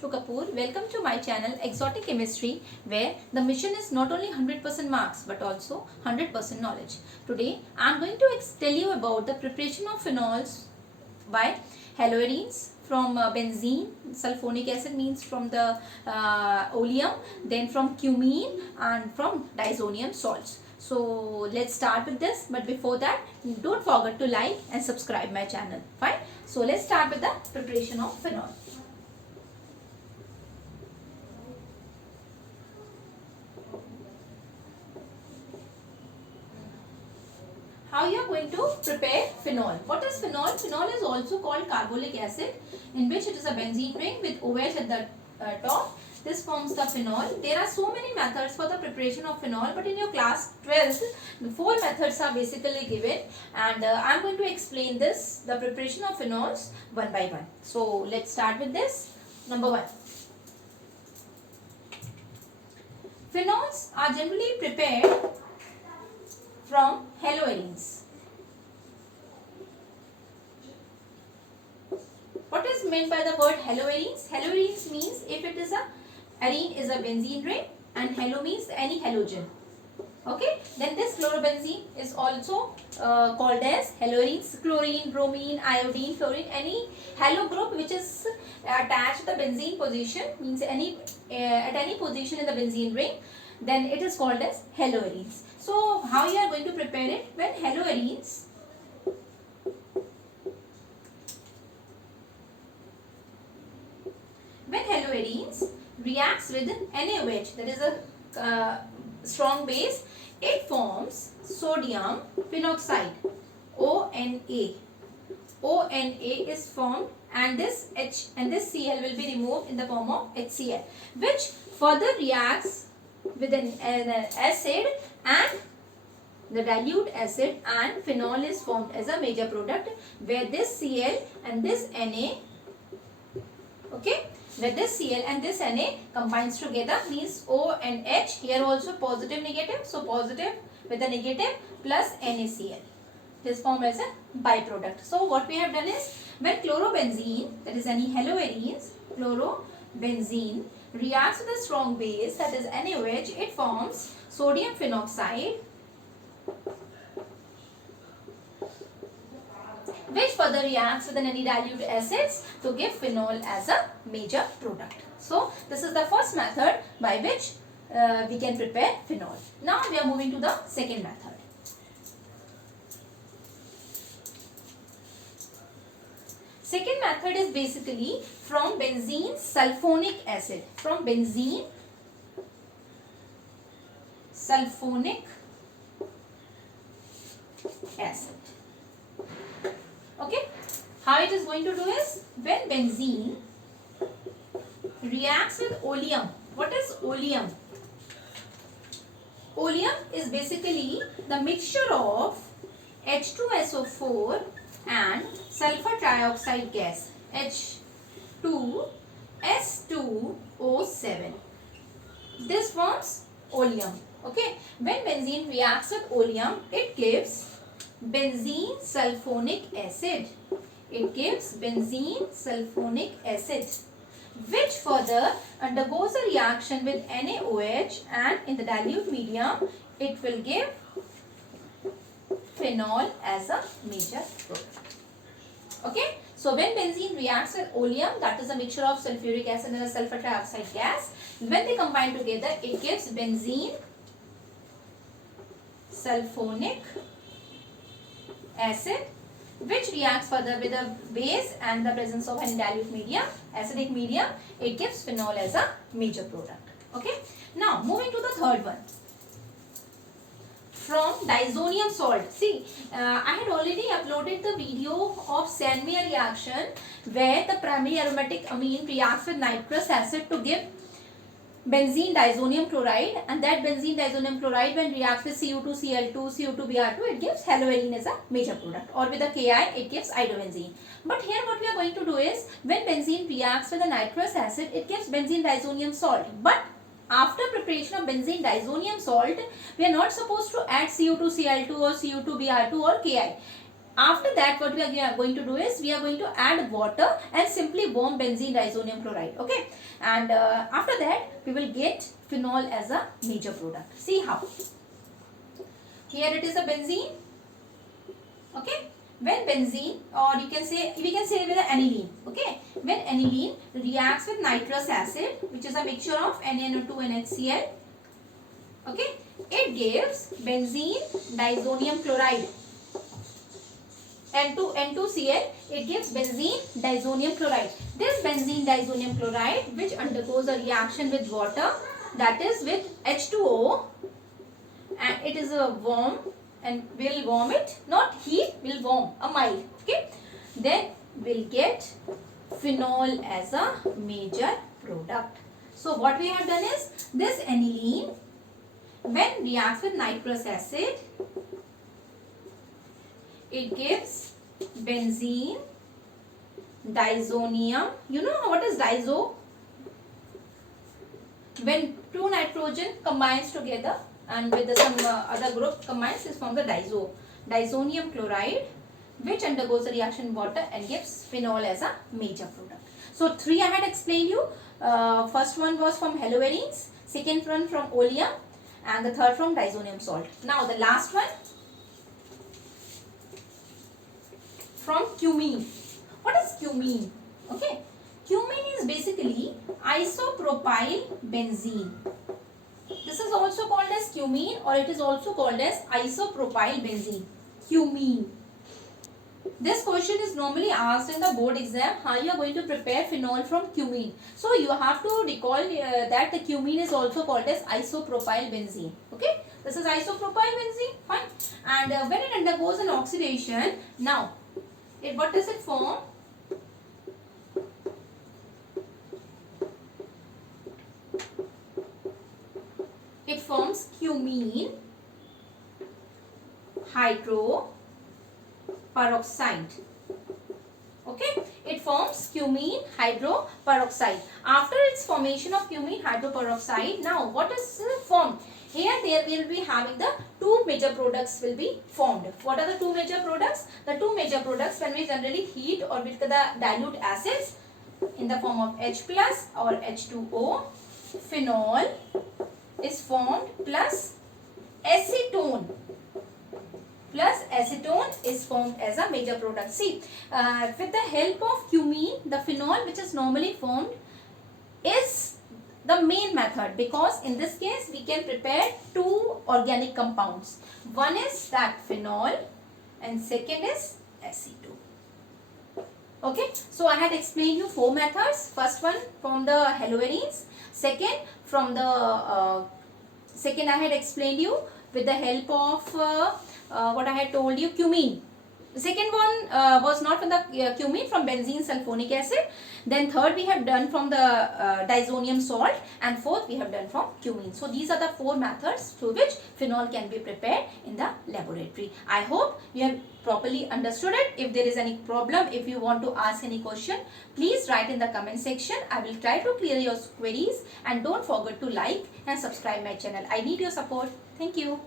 Khushbu Kapoor. Welcome to my channel Exotic Chemistry, where the mission is not only 100% marks but also 100% knowledge. Today I am going to tell you about the preparation of phenols by haloarenes from benzene, sulfonic acid means from the oleum, then from cumene and from diazonium salts. So let's start with this, but before that don't forget to like and subscribe my channel. Fine. So let's start with the preparation of phenol. How you are going to prepare phenol? What is phenol? Phenol is also called carbolic acid, in which it is a benzene ring with OH at the top. This forms the phenol. There are so many methods for the preparation of phenol, but in your class 12th, the 4 methods are basically given, and I am going to explain this, the preparation of phenols one by one. So let's start with this. Number 1. Phenols are generally prepared from haloarenes. What is meant by the word haloarenes? Haloarenes means if it is a arene is a benzene ring and halo means any halogen. Okay, then this chlorobenzene is also called as haloarenes. Chlorine, bromine, iodine, fluorine, any halo group which is attached to the benzene position, means any at any position in the benzene ring, then it is called as haloarenes. So how you are going to prepare it? When haloarenes reacts with NaOH, that is a strong base, it forms sodium phenoxide, ONA. ONA is formed, and this H and this Cl will be removed in the form of HCl, which further reacts with an acid and the dilute acid, and phenol is formed as a major product, where this Cl and this Na, okay, where this Cl and this Na combines together, means O and H, here also positive negative, so positive with a negative plus NaCl. This formed as a byproduct. So what we have done is, when chlorobenzene, that is any haloarenes, chlorobenzene reacts with a strong base, that is NaOH, it forms sodium phenoxide, which further reacts with any dilute acids to give phenol as a major product. So this is the first method by which we can prepare phenol. Now we are moving to the second method. Second method is basically from benzene sulfonic acid. From benzene sulfonic acid. Okay, how it is going to do is, when benzene reacts with oleum. What is oleum? Oleum is basically the mixture of H2SO4 and sulfur trioxide gas, H2S2O7. This forms oleum. Okay, when benzene reacts with oleum, it gives benzene sulfonic acid. It gives benzene sulfonic acid, which further undergoes a reaction with NaOH, and in the dilute medium it will give phenol as a major product. Okay, so when benzene reacts with oleum, that is a mixture of sulfuric acid and a sulfur trioxide gas, when they combine together, it gives benzene sulfonic acid, which reacts further with a base and the presence of any dilute medium, acidic medium, it gives phenol as a major product. Okay, now moving to the third one, from diazonium salt. See, I had already uploaded the video of Sandmeyer reaction, where the primary aromatic amine reacts with nitrous acid to give benzene diazonium chloride, and that benzene diazonium chloride, when reacts with Cu2Cl2, Cu2Br2, it gives haloarene as a major product, or with a Ki it gives idobenzene. But here what we are going to do is, when benzene reacts with a nitrous acid, it gives benzene diazonium salt. But after preparation of benzene diazonium salt, we are not supposed to add Cu2Cl2 or Cu2Br2 or Ki. After that, what we are going to do is we are going to add water and simply warm benzene diazonium chloride. Okay, and after that we will get phenol as a major product. See how. Here it is a benzene. Okay, when benzene, or you can say, we can say with the aniline. Okay, when aniline reacts with nitrous acid, which is a mixture of NaNO2 and HCl. Okay, it gives benzene diazonium chloride. N2Cl, it gives benzene diazonium chloride. This benzene diazonium chloride, which undergoes a reaction with water, that is with H2O, and it is a warm, and will warm it, not heat, will warm, a mild. Okay, then we'll get phenol as a major product. So what we have done is, this aniline, when reacts with nitrous acid, it gives benzene diazonium. You know what is diazo? When two nitrogen combines together and with some other group combines, is formed the diazonium chloride, which undergoes a reaction in water and gives phenol as a major product. So 3 I had explained you. First one was from haloarenes, second one from oleum, and the third from diazonium salt. Now the last one from cumene. What is cumene? Okay, cumene is basically isopropyl benzene. This is also called as cumene, or it is also called as isopropyl benzene. Cumene. This question is normally asked in the board exam, how you are going to prepare phenol from cumene. So you have to recall that the cumene is also called as isopropyl benzene. Okay, this is isopropyl benzene, fine. And when it undergoes an oxidation, now what does it form? It forms cumene hydroperoxide. Okay, it forms cumene hydroperoxide. After its formation of cumene hydroperoxide, now what is formed? Here there will be having the 2 major products will be formed. What are the 2 major products? The 2 major products, when we generally heat or with the dilute acids in the form of H plus or H2O, phenol is formed plus acetone. Is formed as a major product. See, with the help of cumene, the phenol which is normally formed is the main method, because in this case we can prepare 2 organic compounds. One is that phenol and second is acetone. Okay, so I had explained you 4 methods. First one from the haloarenes, second from the second I had explained you with the help of what I had told you, cumene. The second one was not from the cumene, from benzene sulfonic acid. Then third we have done from the diazonium salt, and fourth we have done from cumene. So these are the 4 methods through which phenol can be prepared in the laboratory. I hope you have properly understood it. If there is any problem, if you want to ask any question, please write in the comment section. I will try to clear your queries, and don't forget to like and subscribe my channel. I need your support. Thank you.